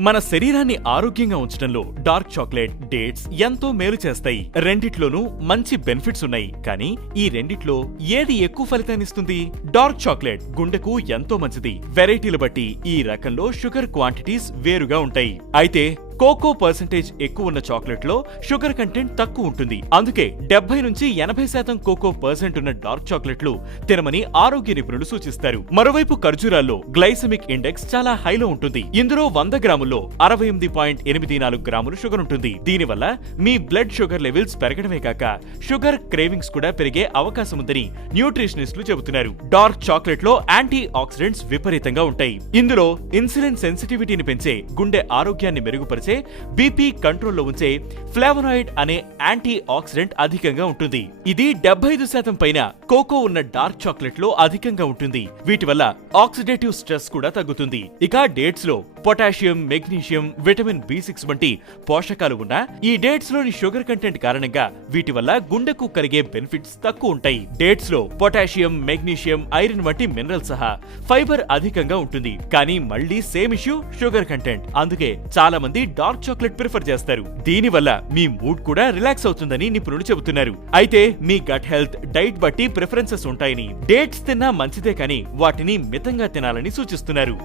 మన శరీరాన్ని ఆరోగ్యంగా ఉంచడంలో డార్క్ చాక్లెట్ డేట్స్ ఎంతో మేలు చేస్తాయి. రెండిట్లోనూ మంచి బెనిఫిట్స్ ఉన్నాయి. కానీ ఈ రెండిట్లో ఏది ఎక్కువ ఫలితాన్నిస్తుంది డార్క్ చాక్లెట్ గుండెకు ఎంతో మంచిది. వెరైటీలు బట్టి ఈ రకంలో షుగర్ క్వాంటిటీస్ వేరుగా ఉంటాయి. అయితే కోకో పర్సెంటేజ్ ఎక్కువ ఉన్న చాక్లెట్లో షుగర్ కంటెంట్ తక్కువ ఉంటుంది. అందుకే డెబ్బై నుంచి ఎనభై శాతం కోకో పర్సెంట్ ఉన్న డార్క్ చాక్లెట్లు తినమని ఆరోగ్య నిపుణులు సూచిస్తారు. మరోవైపు ఖర్జూరాల్లో గ్లైసమిక్ ఇండెక్స్ చాలా హైలో ఉంటుంది. ఇందులో వంద గ్రాముల్లో అరవై ఎనిమిది పాయింట్ ఎనిమిది నాలుగు గ్రాములు షుగర్ ఉంటుంది. దీనివల్ల మీ బ్లడ్ షుగర్ లెవెల్స్ పెరగడమే కాక షుగర్ క్రేవింగ్స్ కూడా పెరిగే అవకాశం ఉందని న్యూట్రిషనిస్టులు చెబుతున్నారు. డార్క్ చాక్లెట్లో యాంటీ ఆక్సిడెంట్స్ విపరీతంగా ఉంటాయి. ఇందులో ఇన్సులిన్ సెన్సిటివిటీని పెంచే గుండె ఆరోగ్యాన్ని మెరుగుపరిచే బీపీ కంట్రోల్లో ఉంచే ఫ్లావనాయిడ్ అనే యాంటీ ఆక్సిడెంట్ అధికంగా ఉంటుంది. ఇది డెబ్బై ఐదు శాతం పైన కోకో ఉన్న డార్క్ చాక్లెట్లో అధికంగా ఉంటుంది. వీటి వల్ల ఆక్సిడేటివ్ స్ట్రెస్ కూడా తగ్గుతుంది. ఇక డేట్స్లో potassium magnesium vitamin B six వంటి పోషకాలు ఉన్న ఈ డేట్స్లోని షుగర్ కంటెంట్ కారణంగా వీటి వల్ల గుండెకు కలిగే బెనిఫిట్స్ తక్కువ ఉంటాయి. డేట్స్లో పొటాషియం మెగ్నీషియం ఐరన్ వంటి మినరల్ సహా ఫైబర్ అధికంగా ఉంటుంది. కానీ మళ్ళీ సేమ్ ఇష్యూ షుగర్ కంటెంట్. అందుకే చాలా మంది డార్క్ చాక్లెట్ ప్రిఫర్ చేస్తారు. దీని వల్ల మీ మూడ్ కూడా రిలాక్స్ అవుతుందని నిపుణులు చెబుతున్నారు. అయితే మీ గట్ హెల్త్ డైట్ బట్టి ప్రిఫరెన్సెస్ ఉంటాయని డేట్స్ తిన్నా మంచిదే కానీ వాటిని మితంగా తినాలని సూచిస్తున్నారు.